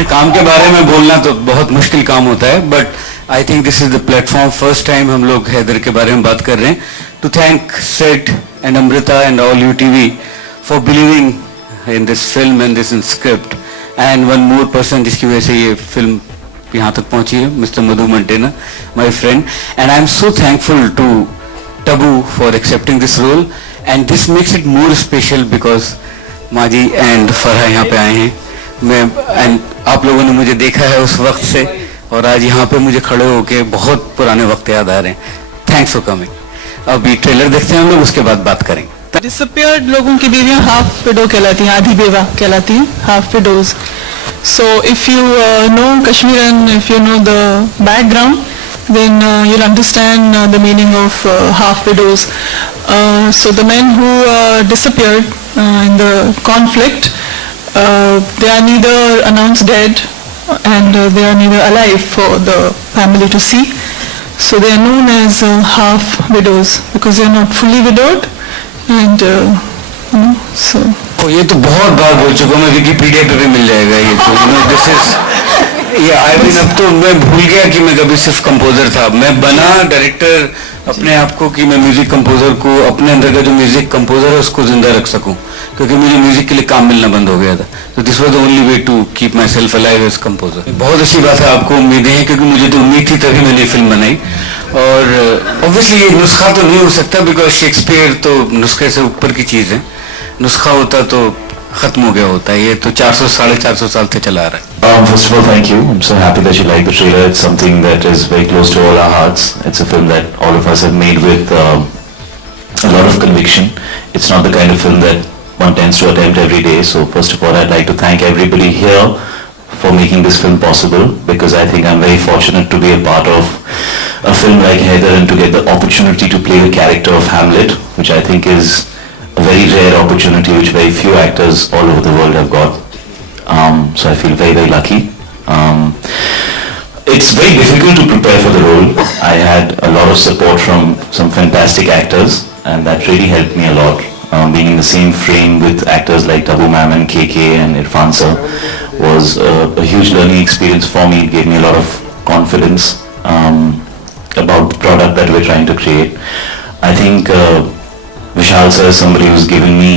अपने काम के बारे में बोलना तो बहुत मुश्किल काम होता है, but I think this is the platform, first time हम लोग हैदर के बारे में बात कर रहे हैं, टू थैंक सेट and Amrita and all UTV for believing in this film and this in script, and one more person जिसकी वजह से ये फिल्म यहाँ तक पहुंची है, mister Madhu Mantena, my friend, and I am so thankful to Tabu for accepting this role, and this makes it more special because माजी एंड फरहा यहाँ पे आए हैं, मैं एंड आप लोगों ने मुझे देखा है उस वक्त से, और आज यहाँ पे मुझे खड़े होके बहुत पुराने वक्त याद आ रहे हैं. Thanks for coming. अभी ट्रेलर देखते हैं हम लोग, उसके बाद बात करेंगे. डिसअपियर्ड लोगों की बीवियां हाफ विडो कहलाती हैं, आधी बेवा कहलाती हैं, half widows. So if you know Kashmir and if you know the background, then you'll understand the meaning of half widows. So the men who disappeared in the conflict, they are neither announced dead and they are neither alive for the family to see. So they are known as half widows because they are not fully widowed, and so. ये तो बहुत बार बोल चुका हूँ मैं, Wikipedia पे भी मिल जाएगा ये तो, दिस इज ये आई मीन अब तो मैं भूल गया कि मैं कभी सिर्फ कंपोजर था. मैं बना डायरेक्टर अपने आप को कि मैं म्यूजिक कंपोजर को, अपने अंदर का जो म्यूजिक कंपोजर है उसको जिंदा रख सकूं, क्योंकि मुझे म्यूजिक के लिए काम मिलना बंद हो गया था. तो this was the only way to keep myself alive as composer. बहुत अच्छी बात है, आपको उम्मीदें हैं, क्योंकि मुझे तो उम्मीद थी तभी मैंने फिल्म बनाई. और ऑब्वियसली ये नुस्खा तो नहीं हो सकता बिकॉज शेक्सपियर तो नुस्खे से ऊपर की चीज है. नुस्खा होता तो खत्म हो गया होता है, ये तो 400-450 साल से चला आ रहा है. First of all, thank you. I'm so happy that you like the trailer. It's something that is very close to all our hearts. It's a film that all of us have made with a lot of conviction. It's not the kind of film that one tends to attempt every day. So first of all, I'd like to thank everybody here for making this film possible, because I think I'm very fortunate to be a part of a film like Haider and to get the opportunity to play the character of Hamlet, which I think is a very rare opportunity which very few actors all over the world have got. So I feel very, very lucky. It's very difficult to prepare for the role. I had a lot of support from some fantastic actors, and that really helped me a lot. Being in the same frame with actors like Tabu Ma'am and KK and Irfan sir was a huge learning experience for me. It gave me a lot of confidence about the product that we're trying to create. I think Vishal sir is somebody who's given me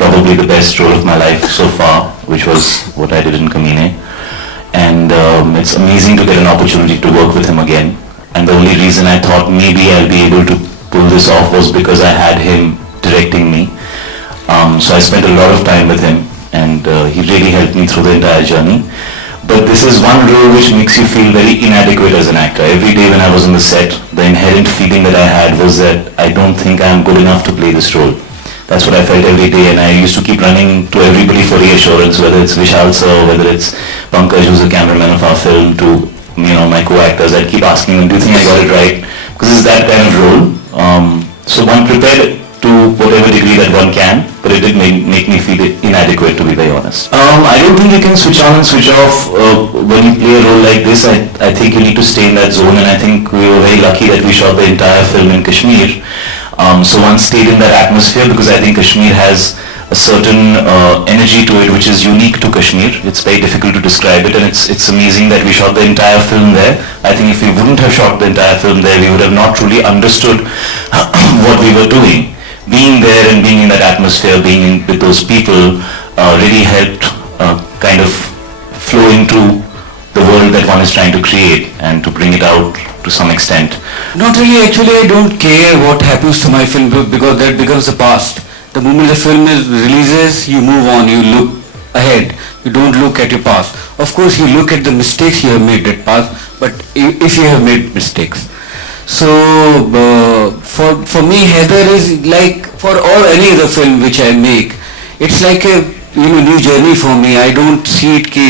probably the best role of my life so far, which was what I did in Kamine. And it's amazing to get an opportunity to work with him again. And the only reason I thought maybe I'll be able to pull this off was because I had him directing me. So I spent a lot of time with him, and he really helped me through the entire journey. But this is one role which makes you feel very inadequate as an actor. Every day when I was on the set, the inherent feeling that I had was that I don't think I am good enough to play this role. That's what I felt every day, and I used to keep running to everybody for reassurance, whether it's Vishal sir, whether it's Pankaj, who's the cameraman of our film, to my co-actors. I'd keep asking them, do you think I got it right? Because it's that kind of role. So one prepared to whatever degree that one can, but it did make me feel inadequate, to be very honest. I don't think you can switch on and switch off when you play a role like this. I think you need to stay in that zone, and I think we were very lucky that we shot the entire film in Kashmir. So one stayed in that atmosphere, because I think Kashmir has a certain energy to it which is unique to Kashmir. It's very difficult to describe it, and it's amazing that we shot the entire film there. I think if we wouldn't have shot the entire film there, we would have not truly understood what we were doing. Being there and being in that atmosphere, being with those people really helped kind of flow into the world that one is trying to create and to bring it out to some extent. Not really, actually I don't care what happens to my film because that becomes the past. The moment the film releases, you move on, you look ahead, you don't look at your past. Of course you look at the mistakes you have made at past, but if you have made mistakes. So for me Haider is like for all any other film which I make, it's like a new journey for me. I don't see it कि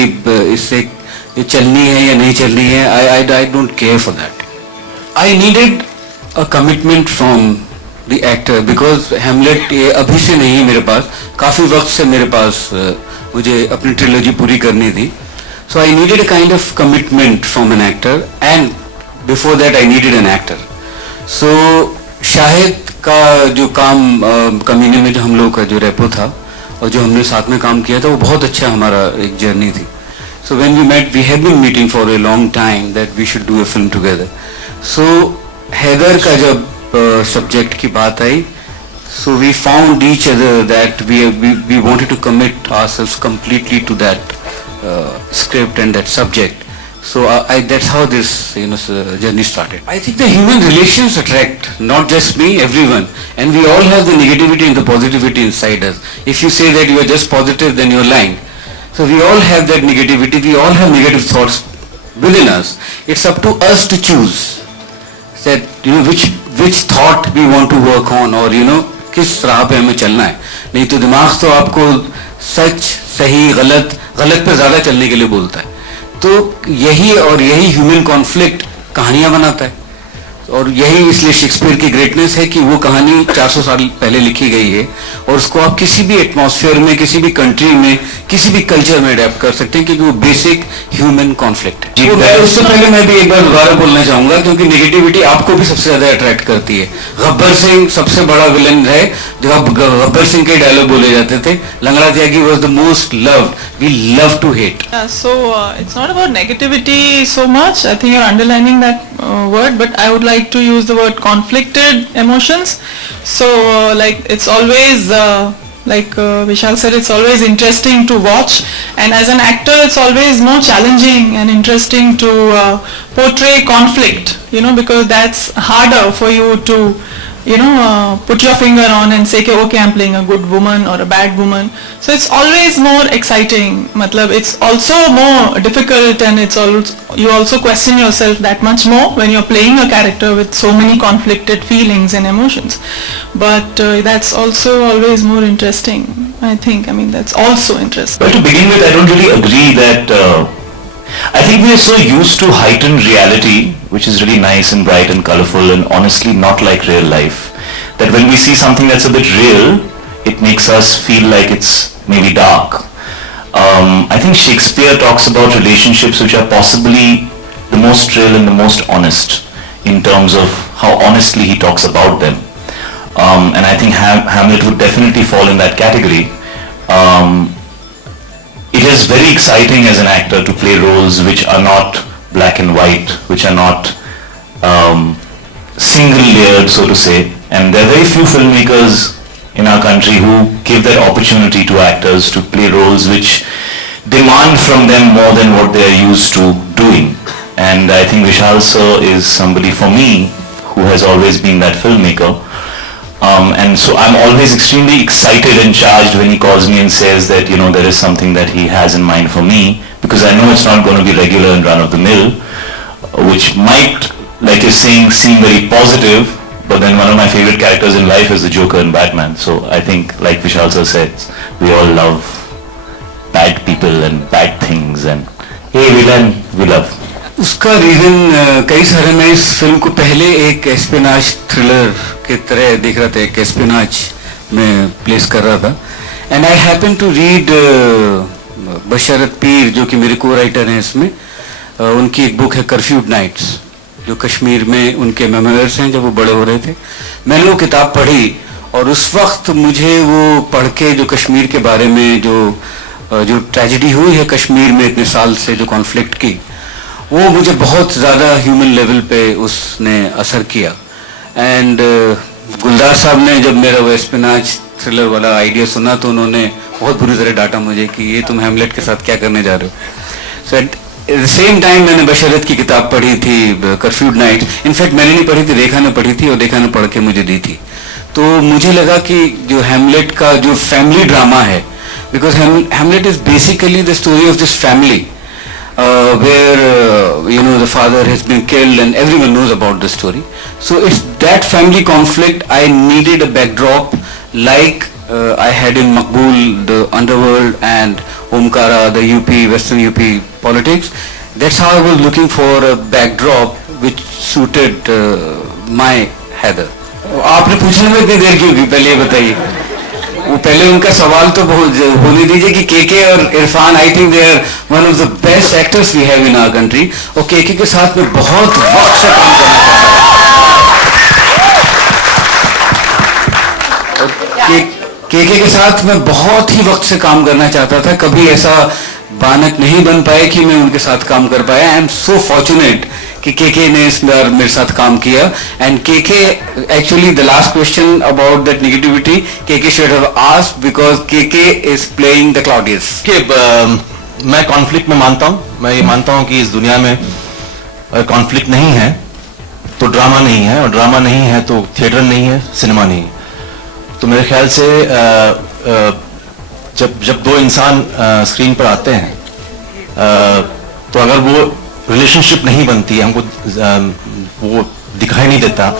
इससे ये चलनी है या नहीं चलनी है. I don't care for that. I needed a commitment from the actor because Hamlet ये अभी से नहीं है मेरे पास, काफी वक्त से मेरे पास मुझे अपनी ट्रिलॉजी पूरी करनी थी. So I needed a kind of commitment from an actor, and before that I needed an actor. So Shahid का जो काम कमीने में जो हम लोग का जो रेपो था और जो हमने साथ में काम किया था वो बहुत अच्छा हमारा एक जर्नी थी. So when we met, we have been meeting for a long time that we should do a film together. So Haider का जब सब्जेक्ट की बात आई, so we found each other that we wanted to commit ourselves completely to that script and that subject. So that's how this journey started. I think the human relations attract not just me, everyone, and we all have the negativity and the positivity inside us. If you say that you are just positive, then you are lying. So we all have that negativity. We all have negative thoughts within us. It's up to us to choose that which thought we want to work on, or किस राह पे हमें चलना है. नहीं तो दिमाग तो आपको सच सही गलत पे ज्यादा चलने के लिए बोलता है. तो यही ह्यूमन कॉन्फ्लिक्ट कहानियां बनाता है, और यही इसलिए शेक्सपियर की ग्रेटनेस है कि वो कहानी 400 साल पहले लिखी गई है, और उसको आप किसी भी एटमॉस्फेयर में, किसी भी कंट्री में, किसी भी कल्चर में अडेप्ट कर सकते हैं, क्योंकि वो बेसिक ह्यूमन कॉन्फ्लिक्ट है. उससे पहले मैं भी एक बार दोबारा बोलना चाहूंगा, क्योंकि नेगेटिविटी आपको भी सबसे ज्यादा अट्रैक्ट करती है. गब्बर सिंह सबसे बड़ा विलन है. जब आप गब्बर सिंह के डायलॉग बोले जाते थे, Langda Tyagi was the most loved, we love to hate. So it's not about negativity so much. I think you're underlining that word, but I would like to use the word conflicted emotions. So like it's always like Vishal said, it's always interesting to watch, and as an actor it's always more challenging and interesting to portray conflict, because that's harder for you to put your finger on and say, okay, I'm playing a good woman or a bad woman. So it's always more exciting. Matlab, it's also more difficult, and you also question yourself that much more when you're playing a character with so many conflicted feelings and emotions. But that's also always more interesting, I think. I mean, that's also interesting. Well, to begin with, I don't really agree that I think we are so used to heightened reality, which is really nice and bright and colorful and honestly not like real life, that when we see something that's a bit real, it makes us feel like it's maybe dark. I think Shakespeare talks about relationships which are possibly the most real and the most honest in terms of how honestly he talks about them. And I think Hamlet would definitely fall in that category. It is very exciting as an actor to play roles which are not black and white, which are not single layered, so to say. And there are very few filmmakers in our country who give that opportunity to actors to play roles which demand from them more than what they are used to doing. And I think Vishal sir is somebody for me who has always been that filmmaker. And so I'm always extremely excited and charged when he calls me and says that, there is something that he has in mind for me, because I know it's not going to be regular and run of the mill, which might, like you're saying, seem very positive, but then one of my favorite characters in life is the Joker in Batman. So I think, like Vishal sir said, we all love bad people and bad things, and hey villain, we love. उसका reason कई सारे, मैं इस film को पहले एक espionage thriller के तरह देख रहा था, एक एस्पिनाज में प्लेस कर रहा था. And I happen to read Basharat Peer, जो कि मेरे को राइटर हैं इसमें. उनकी एक बुक है कर्फ्यूड नाइट्स, जो कश्मीर में उनके मेमोयर्स हैं जब वो बड़े हो रहे थे. मैंने वो किताब पढ़ी, और उस वक्त मुझे वो पढ़ के जो कश्मीर के बारे में जो ट्रेजेडी हुई है कश्मीर में इतने साल से, जो कॉन्फ्लिक्ट की, वो मुझे बहुत ज़्यादा ह्यूमन लेवल पे उसने असर किया. एंड गुलजार साहब ने जब मेरा वो एस्पिनाज थ्रिलर वाला आइडिया सुना, तो उन्होंने बहुत बुरी तरह डांटा मुझे कि ये तुम हैमलेट के साथ क्या करने जा रहे हो. सो एट द सेम टाइम मैंने बशरत की किताब पढ़ी थी, कर्फ्यूड नाइट्स. इनफैक्ट मैंने नहीं पढ़ी थी, रेखा ने पढ़ी थी, और रेखा ने पढ़ के मुझे दी थी. तो मुझे लगा कि जो हैमलेट का जो फैमिली ड्रामा है, because Hamlet is basically the story of this family where the father has been killed and everyone knows about the story. So it's that family conflict. I needed a backdrop like I had in Maqbool, the underworld, and Omkara, the UP, Western UP politics. That's how I was looking for a backdrop which suited my Heather. आपने पूछने में इतनी देर क्यों की, पहले ये बताइए. वो पहले उनका सवाल तो होने दीजिए कि केके और Irfan, I think they are one of the best actors we have in our country, और केके के साथ में बहुत वक्त से काम करना चाहता के साथ मैं बहुत ही वक्त से काम करना चाहता था, कभी ऐसा बानक नहीं बन पाए कि मैं उनके साथ काम कर पाया. आई एम सो फॉर्चुनेट कि के ने इस बार मेरे साथ काम किया. एंड के actually the last question about that negativity के शुड हैव आस्क्ड बिकॉज के इज प्लेइंग द क्लाउडियस. मैं कॉन्फ्लिक्ट में मानता हूं. मैं ये मानता हूं कि इस दुनिया में कॉन्फ्लिक्ट नहीं है तो ड्रामा नहीं है, और ड्रामा नहीं है तो थिएटर नहीं है, सिनेमा नहीं है. तो मेरे ख्याल से जब दो इंसान स्क्रीन पर आते हैं तो अगर वो रिलेशनशिप नहीं बनती, हमको वो दिखाई नहीं देता,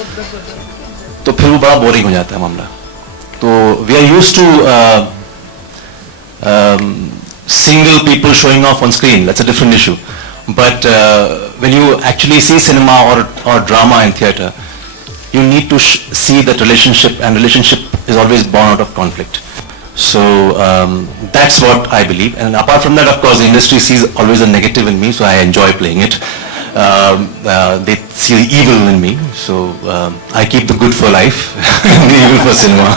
तो फिर वो बड़ा बोरिंग हो जाता है मामला. तो we are used to single people showing off on screen. That's a different issue. But when you actually see cinema or drama in theater, you need to see that relationship, and relationship is always born out of conflict. So that's what I believe. And apart from that, of course, the industry sees always a negative in me, so I enjoy playing it. They see the evil in me, so I keep the good for life and the evil for cinema.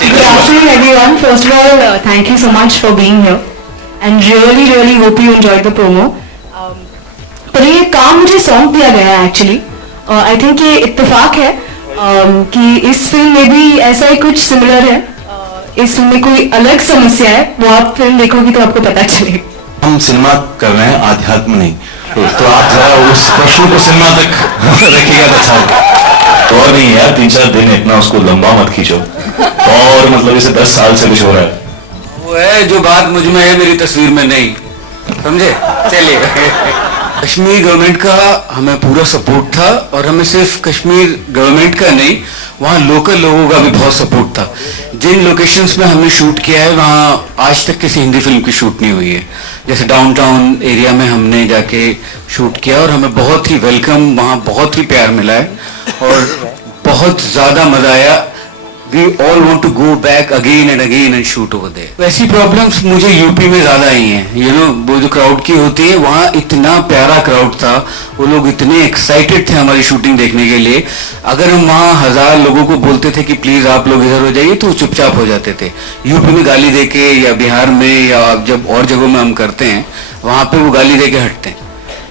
Good afternoon, everyone. First of all, thank you so much for being here, and really hope you enjoyed the promo. पर ये काम मुझे सौंप दिया गया है actually. I think ये इत्तेफाक है कि इस फिल्म में भी ऐसा ही कुछ सिमिलर है. इस फिल्म में कोई अलग समस्या है, वो आप फिल्म देखोगी तो आपको पता चलेगा. हम सिनेमा कर रहे हैं, आध्यात्म नहीं. तो आप जरा उस प्रश्न को सिनेमा तक रखिएगा तो अच्छा होगा. और नहीं यार, 3-4 दिन इतना उसको लंबा मत खींचो. और मतलब इसे 10 साल से कुछ हो रहा है. वो है जो बात मुझ में है, मेरी तस्वीर में नहीं. समझे? चलिए. कश्मीर गवर्नमेंट का हमें पूरा सपोर्ट था, और हमें सिर्फ कश्मीर गवर्नमेंट का नहीं, वहाँ लोकल लोगों का भी बहुत सपोर्ट था. जिन लोकेशंस में हमने शूट किया है वहाँ आज तक किसी हिंदी फिल्म की शूट नहीं हुई है. जैसे डाउनटाउन एरिया में हमने जाके शूट किया, और हमें बहुत ही वेलकम, वहाँ बहुत ही प्यार मिला है, और बहुत ज़्यादा मज़ा आया. We all want to go back again and again and shoot over there. वैसी प्रॉब्लम्स मुझे यूपी में ज़्यादा आई हैं. वो जो क्राउड की होती है, वहाँ इतना प्यारा क्राउड था, वो लोग इतने एक्साइटेड थे हमारी शूटिंग देखने के लिए. अगर हम वहाँ 1000 लोगों को बोलते थे कि प्लीज़ आप लोग इधर हो जाइए, तो वो चुपचाप हो जाते थे. यूपी में गाली दे के, या बिहार में, या जब और जगहों में हम करते हैं, वहाँ पे वो गाली दे के हटते हैं.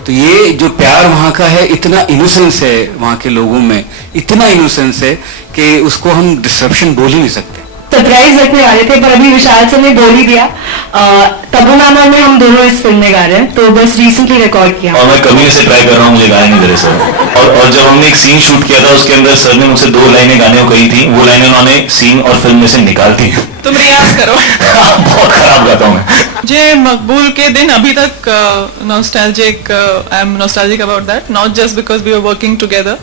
तो ये जो प्यार वहाँ का है, इतना इनोसेंस है वहाँ के लोगों में, इतना इनोसेंस है कि उसको हम डिस्ट्रप्शन बोल ही नहीं सकते. सरप्राइज रखने वाले थे, पर अभी विशाल से ने बोल ही दिया. तब्बू नामा में हम दोनों इस फिल्म में गा रहे हैं, तो बस रिसेंटली रिकॉर्ड किया. और मैं कभी से ट्राई कर रहा हूँ, मुझे गाने नहीं दे रहे सर. और जब हमने एक सीन शूट किया था, उसके अंदर सर ने मुझसे 2 लाइनें गाने को कही थी. वो लाइनें उन्होंने सीन और फिल्म में से निकाल दी. तुम रियाज करो. बहुत खराब गाता हूँ मैं. मुझे मकबूल के दिन अभी तक nostalgic, I am nostalgic about that, not just because we are working together,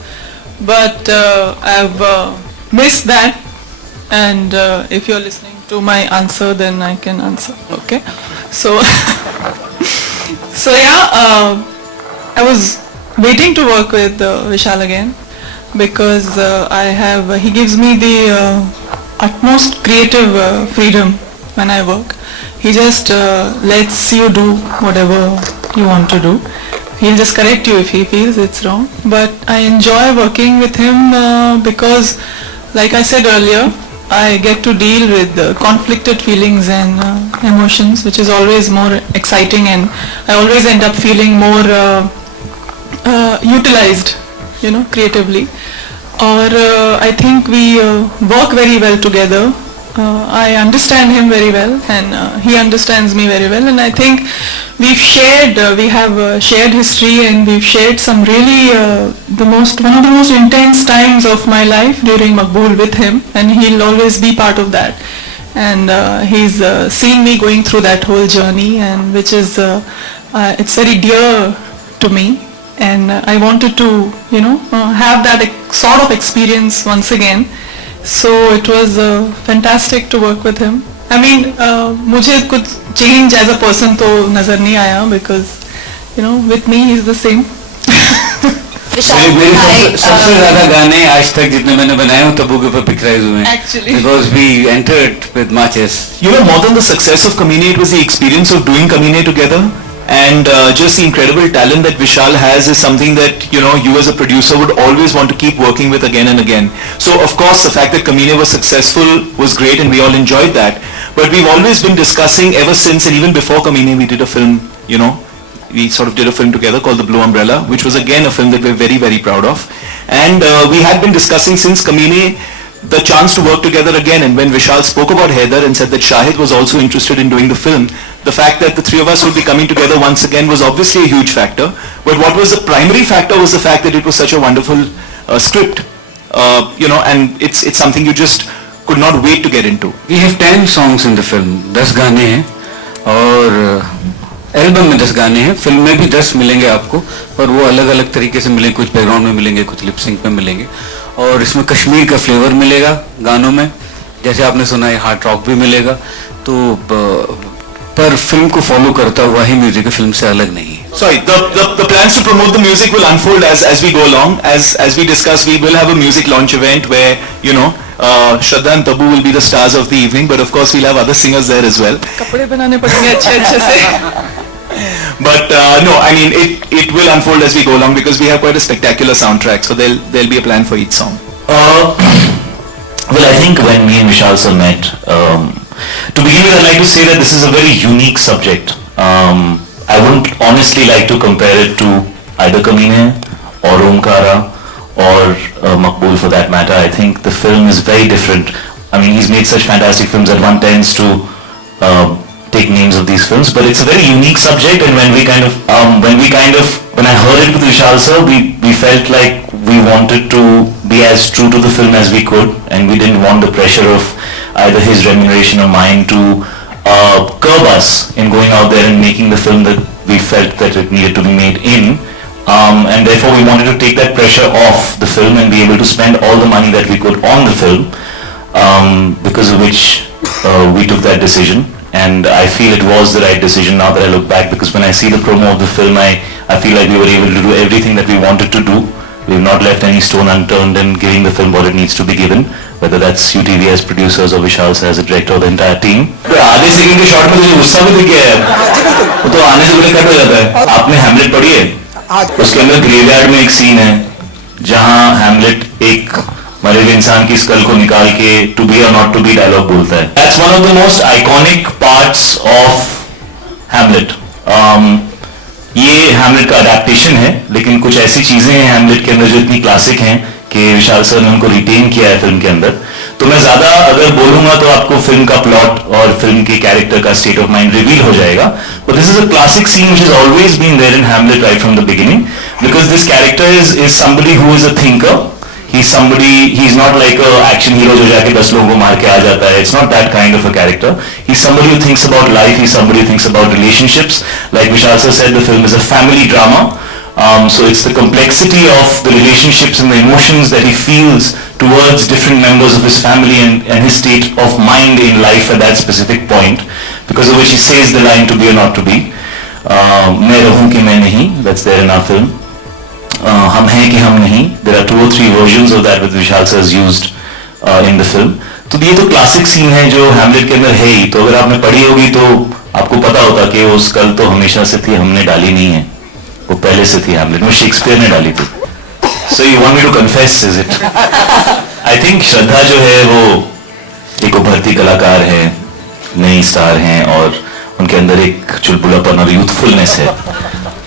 but I have missed that. And if you're listening to my answer, then I can answer. Okay, so yeah, I was waiting to work with Vishal again, because he gives me the utmost creative freedom when I work. He just lets you do whatever you want to do. He'll just correct you if he feels it's wrong, but I enjoy working with him because, like I said earlier, I get to deal with conflicted feelings and emotions, which is always more exciting, and I always end up feeling more utilized, creatively. Or I think we work very well together. I understand him very well, and he understands me very well, and I think we have shared history, and we've shared some really one of the most intense times of my life during Maqbool with him, and he'll always be part of that. And he's seen me going through that whole journey, and which is it's very dear to me, and I wanted to have that sort of experience once again. So it was fantastic to work with him. I mean, मुझे कुछ change as a person तो नजर नहीं आया, because with me he's the same. मेरे सबसे ज्यादा गाने आज तक जितने मैंने बनाए हैं तब्बू के ऊपर पिक्चराइज हुए हैं. Actually. Because we entered with matches. More than the success of Kamine, it was the experience of doing Kamine together. And just the incredible talent that Vishal has is something that, you know, you as a producer would always want to keep working with again and again. So of course the fact that Kamine was successful was great and we all enjoyed that. But we've always been discussing ever since, and even before Kamine we did a film, you know, we sort of did a film together called The Blue Umbrella, which was again a film that we're very, very proud of. And we had been discussing since Kamine the chance to work together again, and when Vishal spoke about Haider and said that Shahid was also interested in doing the film, the fact that the three of us would be coming together once again was obviously a huge factor. But what was the primary factor was the fact that it was such a wonderful script, you know, and it's something you just could not wait to get into. We have 10 songs in the film, 10 गाने हैं और album में 10 गाने हैं, film में भी 10 मिलेंगे आपको, पर वो अलग अलग तरीके से मिलेंगे, कुछ बैकग्राउंड में मिलेंगे, कुछ लिपसिंग पे मिलेंगे, और इसमें कश्मीर का फ्लेवर मिलेगा गानों में, जैसे आपने सुना है हार्ड रॉक भी मिलेगा, तो पर फिल्म को फॉलो करता हुआ ही म्यूजिक है, फिल्म से अलग नहीं है. Sorry, the plans to promote the music will unfold as we go along. As we discuss, we will have a music launch event where, you know, Shraddha and Tabu will be the stars of the evening, but of course we'll have other singers there as well. कपड़े बनाने पड़ेंगे अच्छे से. But no, I mean it will unfold as we go along because we have quite a spectacular soundtrack. So there'll be a plan for each song. Well, I think when me and Vishal sir met, to begin with, I'd like to say that this is a very unique subject. I wouldn't honestly like to compare it to either Kamine or Omkara or Maqbool for that matter. I think the film is very different. I mean, he's made such fantastic films that one tends to take names of these films, but it's a very unique subject, and when I heard it with Vishal sir, we felt like we wanted to be as true to the film as we could, and we didn't want the pressure of either his remuneration or mine to curb us in going out there and making the film that we felt that it needed to be made in, and therefore we wanted to take that pressure off the film and be able to spend all the money that we could on the film, because of which we took that decision. And I feel it was the right decision now that I look back, because when I see the promo of the film, I feel like we were able to do everything that we wanted to do. We've not left any stone unturned in giving the film what it needs to be given, whether that's UTV as producers or Vishal sir as a director or the entire team. आधे second के shot में तुझे गुस्सा भी दिख गया है, वो तो आने से पहले कट हो जाता है. आपने हैमलेट पढ़ी है? उसके अंदर ग्रेवयार्ड में एक सीन है जहां हैमलेट एक मरे हुए इंसान की स्कल को निकाल के टू बी और नॉट टू बी डायलॉग बोलता है. That's one of the most iconic parts of Hamlet. ये हैमलेट का अडेप्टेशन है, लेकिन कुछ ऐसी चीजें हैं हैमलेट के अंदर जो इतनी क्लासिक हैं कि विशाल सर ने उनको रिटेन किया है फिल्म के अंदर. तो मैं ज्यादा अगर बोलूंगा तो आपको फिल्म का प्लॉट और फिल्म के कैरेक्टर का स्टेट ऑफ माइंड रिवील हो जाएगा. But this is a classic scene which has always been there in Hamlet right from the beginning, because this character is somebody who is a thinker. He's not like a action hero जो जाके 10 लोगों को मार के आ जाता है. It's not that kind of a character. He's somebody who thinks about life. He's somebody who thinks about relationships. Like Vishal sir said, the film is a family drama. So it's the complexity of the relationships and the emotions that he feels towards different members of his family and his state of mind in life at that specific point, because of which he says the line to be or not to be. मैं रहूं कि मैं नहीं. That's there in our film. हम हैं कि हम नहीं. There are 2 or 3 versions of that which Vishal sir has used in the film. तो ये तो क्लासिक सीन है जो हैमलेट के अंदर है ही. तो अगर आपने पढ़ी होगी तो आपको पता होता कि वो स्कल तो हमेशा से थी, हमने डाली नहीं है, वो पहले से थी हैमलेट में, शेक्सपियर ने डाली थी. So you want me to confess, is it? I think श्रद्धा जो है वो एक उभरती कलाकार है, नई स्टार हैं, और उनके अंदर एक चुलबुलापन और यूथफुलनेस है.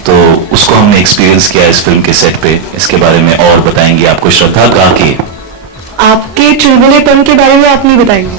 तो उसको हमने एक्सपीरियंस किया इस फिल्म के सेट पे. इसके बारे में और बताएंगे आपको श्रद्धा गा के. आपके चुलबुलेपन के बारे में आप नहीं बताएंगे?